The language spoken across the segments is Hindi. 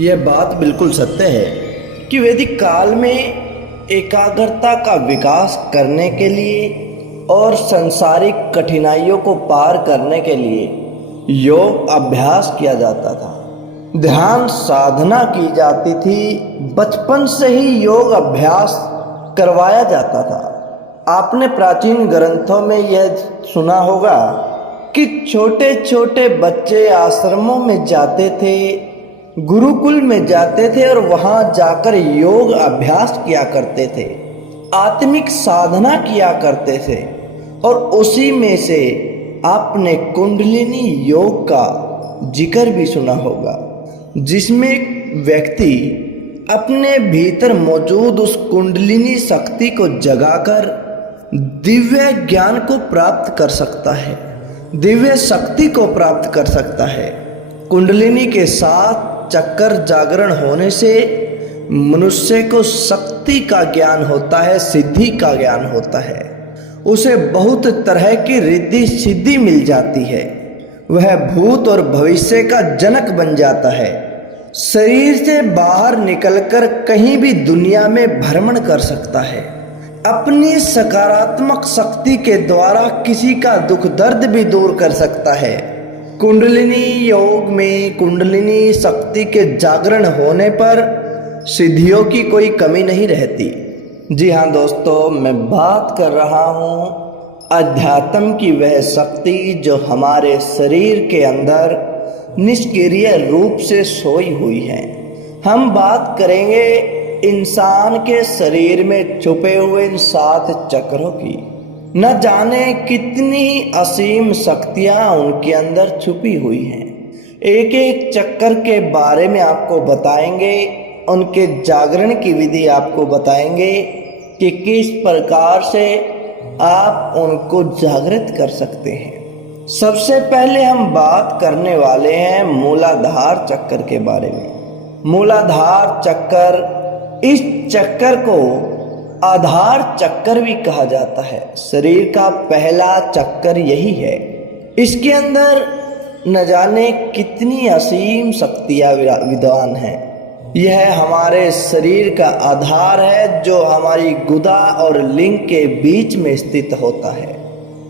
यह बात बिल्कुल सत्य है कि वैदिक काल में एकाग्रता का विकास करने के लिए और सांसारिक कठिनाइयों को पार करने के लिए योग अभ्यास किया जाता था। ध्यान साधना की जाती थी। बचपन से ही योग अभ्यास करवाया जाता था। आपने प्राचीन ग्रंथों में यह सुना होगा कि छोटे छोटे बच्चे आश्रमों में जाते थे, गुरुकुल में जाते थे और वहां जाकर योग अभ्यास किया करते थे, आत्मिक साधना किया करते थे। और उसी में से आपने कुंडलिनी योग का जिक्र भी सुना होगा, जिसमें एक व्यक्ति अपने भीतर मौजूद उस कुंडलिनी शक्ति को जगाकर दिव्य ज्ञान को प्राप्त कर सकता है, दिव्य शक्ति को प्राप्त कर सकता है। कुंडलिनी के साथ चक्कर जागरण होने से मनुष्य को शक्ति का ज्ञान होता है, सिद्धि का ज्ञान होता है। उसे बहुत तरह की रिद्धि सिद्धि मिल जाती है। वह भूत और भविष्य का जनक बन जाता है। शरीर से बाहर निकलकर कहीं भी दुनिया में भ्रमण कर सकता है। अपनी सकारात्मक शक्ति के द्वारा किसी का दुख दर्द भी दूर कर सकता है। कुंडलिनी योग में कुंडलिनी शक्ति के जागरण होने पर सिद्धियों की कोई कमी नहीं रहती। जी हाँ दोस्तों, मैं बात कर रहा हूँ अध्यात्म की वह शक्ति जो हमारे शरीर के अंदर निष्क्रिय रूप से सोई हुई है। हम बात करेंगे इंसान के शरीर में छुपे हुए इन 7 चक्रों की। न जाने कितनी असीम शक्तियां उनके अंदर छुपी हुई हैं। एक एक चक्कर के बारे में आपको बताएंगे, उनके जागरण की विधि आपको बताएंगे कि किस प्रकार से आप उनको जागृत कर सकते हैं। सबसे पहले हम बात करने वाले हैं मूलाधार चक्कर के बारे में। मूलाधार चक्कर, इस चक्कर को आधार चक्कर भी कहा जाता है। शरीर का पहला चक्कर यही है। इसके अंदर न जाने कितनी असीम शक्तियां विद्वान हैं। यह हमारे शरीर का आधार है जो हमारी गुदा और लिंग के बीच में स्थित होता है।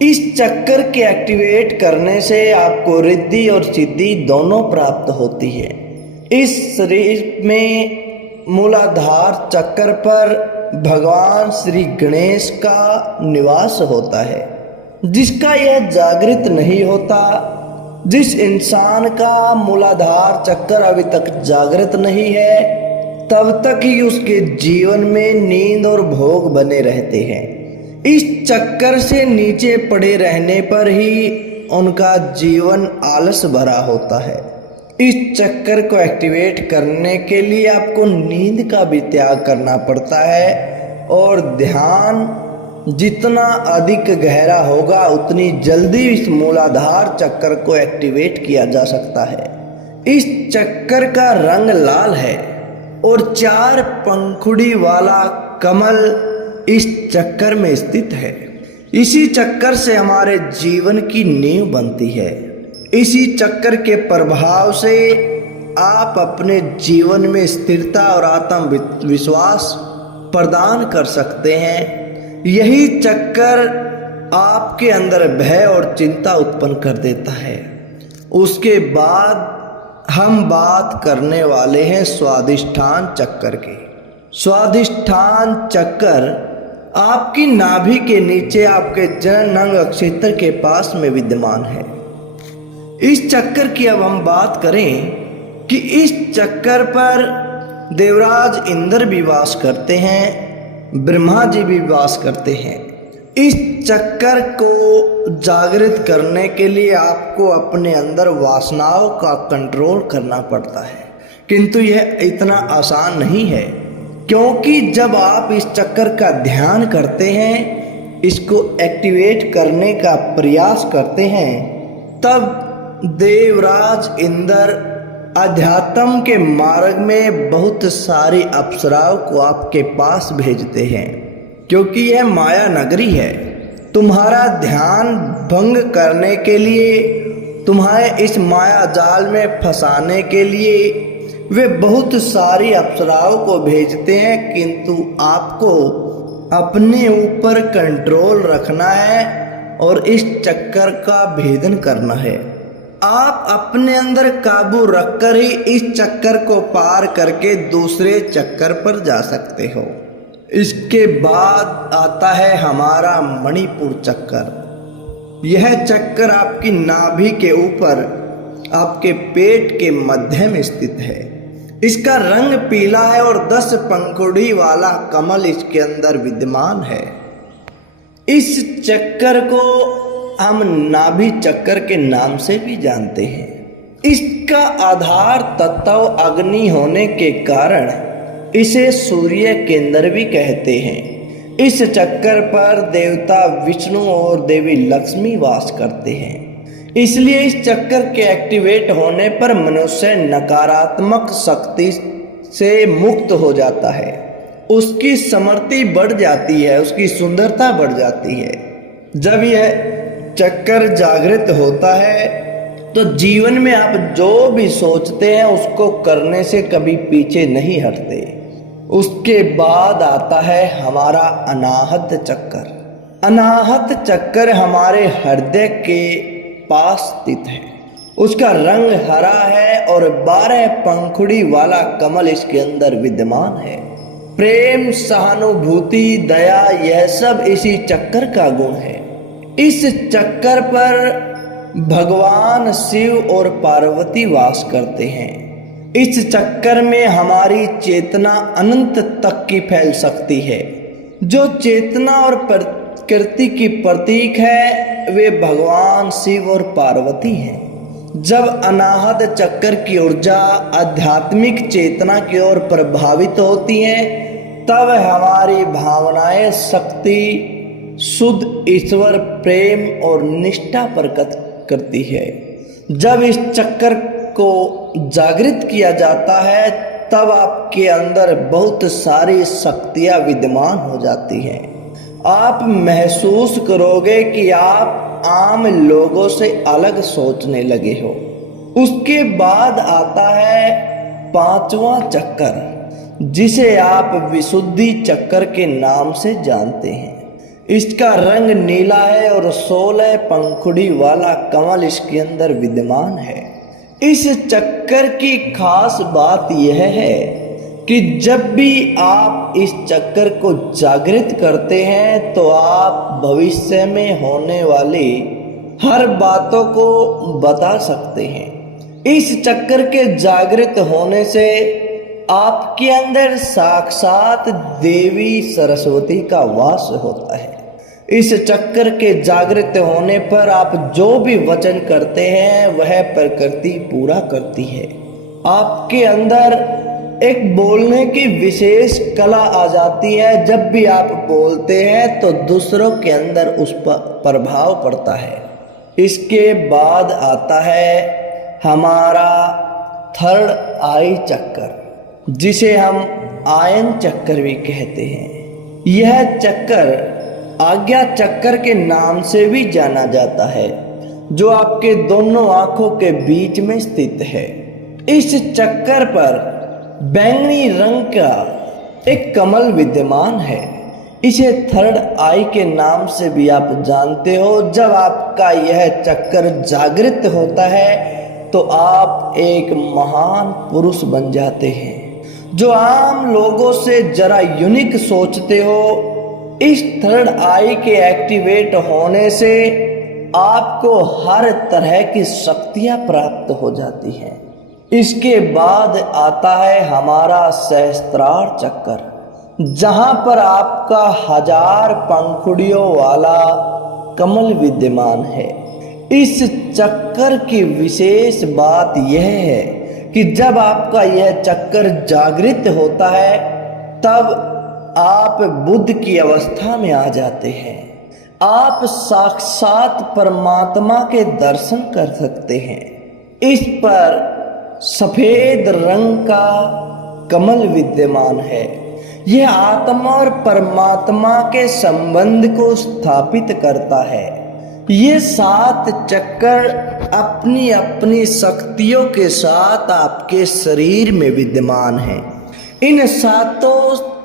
इस चक्कर के एक्टिवेट करने से आपको रिद्धि और सिद्धि दोनों प्राप्त होती है। इस शरीर में मूलाधार चक्कर पर भगवान श्री गणेश का निवास होता है। जिसका यह जागृत नहीं होता, जिस इंसान का मूलाधार चक्कर अभी तक जागृत नहीं है, तब तक ही उसके जीवन में नींद और भोग बने रहते हैं। इस चक्कर से नीचे पड़े रहने पर ही उनका जीवन आलस भरा होता है। इस चक्कर को एक्टिवेट करने के लिए आपको नींद का भी त्याग करना पड़ता है और ध्यान जितना अधिक गहरा होगा उतनी जल्दी इस मूलाधार चक्कर को एक्टिवेट किया जा सकता है। इस चक्कर का रंग लाल है और 4 पंखुड़ी वाला कमल इस चक्कर में स्थित है। इसी चक्कर से हमारे जीवन की नींव बनती है। इसी चक्कर के प्रभाव से आप अपने जीवन में स्थिरता और आत्मविश्वास प्रदान कर सकते हैं। यही चक्कर आपके अंदर भय और चिंता उत्पन्न कर देता है। उसके बाद हम बात करने वाले हैं स्वादिष्ठान चक्कर की। स्वादिष्ठान चक्कर आपकी नाभि के नीचे आपके जननांग क्षेत्र के पास में विद्यमान है। इस चक्कर की अब हम बात करें कि इस चक्कर पर देवराज इंद्र भी वास करते हैं, ब्रह्मा जी भी वास करते हैं। इस चक्कर को जागृत करने के लिए आपको अपने अंदर वासनाओं का कंट्रोल करना पड़ता है, किंतु यह इतना आसान नहीं है, क्योंकि जब आप इस चक्कर का ध्यान करते हैं, इसको एक्टिवेट करने का प्रयास करते हैं, तब देवराज इंद्र अध्यात्म के मार्ग में बहुत सारी अप्सराओं को आपके पास भेजते हैं, क्योंकि यह माया नगरी है। तुम्हारा ध्यान भंग करने के लिए, तुम्हारे इस माया जाल में फंसाने के लिए वे बहुत सारी अप्सराओं को भेजते हैं, किंतु आपको अपने ऊपर कंट्रोल रखना है और इस चक्कर का भेदन करना है। आप अपने अंदर काबू रखकर ही इस चक्कर को पार करके दूसरे चक्कर पर जा सकते हो। इसके बाद आता है हमारा मणिपुर चक्कर। यह चक्कर आपकी नाभि के ऊपर आपके पेट के मध्य में स्थित है। इसका रंग पीला है और 10 पंखुड़ी वाला कमल इसके अंदर विद्यमान है। इस चक्कर को हम नाभि चक्कर के नाम से भी जानते हैं। इसका आधार तत्व अग्नि होने के कारण इसे सूर्य केंद्र भी कहते हैं। इस चक्कर पर देवता विष्णु और देवी लक्ष्मी वास करते हैं। इसलिए इस चक्कर के एक्टिवेट होने पर मनुष्य नकारात्मक शक्ति से मुक्त हो जाता है, उसकी समृद्धि बढ़ जाती है, उसकी सुंदरता बढ़ जाती है। जब यह चक्कर जागृत होता है तो जीवन में आप जो भी सोचते हैं उसको करने से कभी पीछे नहीं हटते। उसके बाद आता है हमारा अनाहत चक्कर। अनाहत चक्कर हमारे हृदय के पास स्थित है। उसका रंग हरा है और 12 पंखुड़ी वाला कमल इसके अंदर विद्यमान है। प्रेम, सहानुभूति, दया, यह सब इसी चक्कर का गुण है। इस चक्कर पर भगवान शिव और पार्वती वास करते हैं। इस चक्कर में हमारी चेतना अनंत तक की फैल सकती है। जो चेतना और प्रकृति की प्रतीक है वे भगवान शिव और पार्वती हैं। जब अनाहत चक्कर की ऊर्जा आध्यात्मिक चेतना की ओर प्रभावित होती है तब हमारी भावनाएं शक्ति, शुद्ध ईश्वर प्रेम और निष्ठा प्रकट करती है। जब इस चक्कर को जागृत किया जाता है तब आपके अंदर बहुत सारी शक्तियां विद्यमान हो जाती हैं। आप महसूस करोगे कि आप आम लोगों से अलग सोचने लगे हो। उसके बाद आता है 5वां चक्कर, जिसे आप विशुद्धि चक्कर के नाम से जानते हैं। इसका रंग नीला है और 16 पंखुड़ी वाला कमल इसके अंदर विद्यमान है। इस चक्कर की खास बात यह है कि जब भी आप इस चक्कर को जागृत करते हैं तो आप भविष्य में होने वाली हर बातों को बता सकते हैं। इस चक्कर के जागृत होने से आपके अंदर साक्षात देवी सरस्वती का वास होता है। इस चक्कर के जागृत होने पर आप जो भी वचन करते हैं वह प्रकृति पूरा करती है। आपके अंदर एक बोलने की विशेष कला आ जाती है। जब भी आप बोलते हैं तो दूसरों के अंदर उस पर प्रभाव पड़ता है। इसके बाद आता है हमारा 3rd आई चक्कर, जिसे हम आयन चक्कर भी कहते हैं। यह चक्कर आज्ञा चक्कर के नाम से भी जाना जाता है, जो आपके दोनों आंखों के बीच में स्थित है। इस चक्कर पर बैंगनी रंग का एक कमल विद्यमान है। इसे 3rd आई के नाम से भी आप जानते हो। जब आपका यह चक्कर जागृत होता है तो आप एक महान पुरुष बन जाते हैं, जो आम लोगों से जरा यूनिक सोचते हो। इस 3rd आई के एक्टिवेट होने से आपको हर तरह की शक्तियां प्राप्त हो जाती हैं। इसके बाद आता है हमारा सहस्त्रार चक्कर, जहां पर आपका 1000 पंखुड़ियों वाला कमल विद्यमान है। इस चक्कर की विशेष बात यह है कि जब आपका यह चक्कर जागृत होता है तब आप बुद्ध की अवस्था में आ जाते हैं। आप साक्षात परमात्मा के दर्शन कर सकते हैं। इस पर सफेद रंग का कमल विद्यमान है। यह आत्मा और परमात्मा के संबंध को स्थापित करता है। ये 7 चक्कर अपनी अपनी शक्तियों के साथ आपके शरीर में विद्यमान हैं। इन 7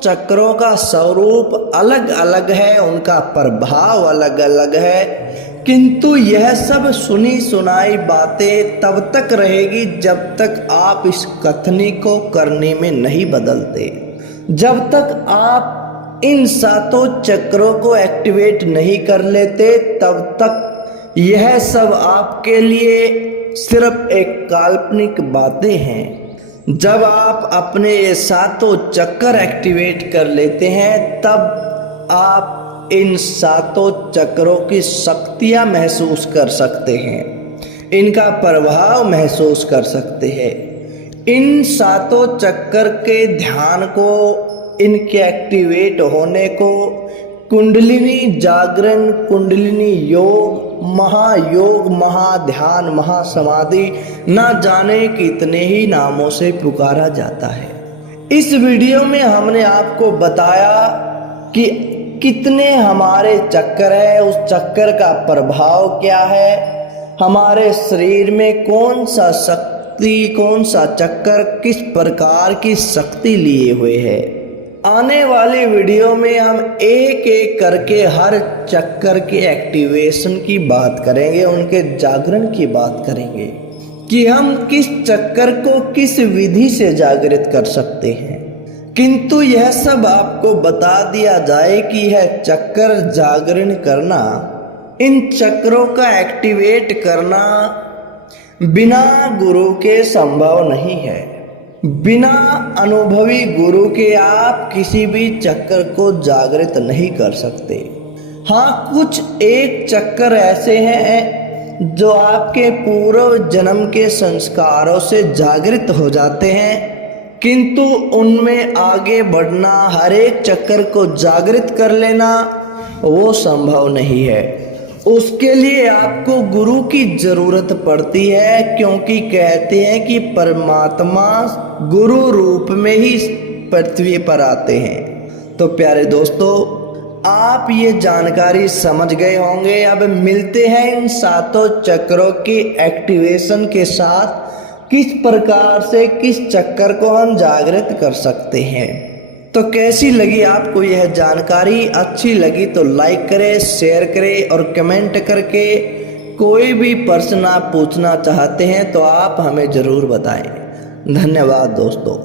चक्रों का स्वरूप अलग अलग है, उनका प्रभाव अलग अलग है, किंतु यह सब सुनी सुनाई बातें तब तक रहेगी जब तक आप इस कथनी को करने में नहीं बदलते। जब तक आप इन 7 चक्रों को एक्टिवेट नहीं कर लेते तब तक यह सब आपके लिए सिर्फ एक काल्पनिक बातें हैं। जब आप अपने ये 7 चक्कर एक्टिवेट कर लेते हैं तब आप इन 7 चक्रों की शक्तियाँ महसूस कर सकते हैं, इनका प्रभाव महसूस कर सकते हैं। इन 7 चक्कर के ध्यान को, इनके एक्टिवेट होने को कुंडलिनी जागरण, कुंडलिनी योग, महायोग, महाध्यान, महासमाधि न जाने कितने ही नामों से पुकारा जाता है। इस वीडियो में हमने आपको बताया कि कितने हमारे चक्कर है, उस चक्कर का प्रभाव क्या है, हमारे शरीर में कौन सा शक्ति, कौन सा चक्कर किस प्रकार की शक्ति लिए हुए है। आने वाली वीडियो में हम एक एक करके हर चक्कर के एक्टिवेशन की बात करेंगे, उनके जागरण की बात करेंगे कि हम किस चक्कर को किस विधि से जागृत कर सकते हैं। किंतु यह सब आपको बता दिया जाए कि यह चक्कर जागरण करना, इन चक्रों का एक्टिवेट करना बिना गुरु के संभव नहीं है। बिना अनुभवी गुरु के आप किसी भी चक्कर को जागृत नहीं कर सकते। हाँ, कुछ एक चक्कर ऐसे हैं जो आपके पूर्व जन्म के संस्कारों से जागृत हो जाते हैं, किंतु उनमें आगे बढ़ना, हर एक चक्कर को जागृत कर लेना वो संभव नहीं है। उसके लिए आपको गुरु की जरूरत पड़ती है, क्योंकि कहते हैं कि परमात्मा गुरु रूप में ही पृथ्वी पर आते हैं। तो प्यारे दोस्तों, आप ये जानकारी समझ गए होंगे। अब मिलते हैं इन 7 चक्रों की एक्टिवेशन के साथ, किस प्रकार से किस चक्कर को हम जागृत कर सकते हैं। तो कैसी लगी आपको यह जानकारी? अच्छी लगी तो लाइक करें, शेयर करें और कमेंट करके कोई भी प्रश्न आप पूछना चाहते हैं तो आप हमें ज़रूर बताएं। धन्यवाद दोस्तों।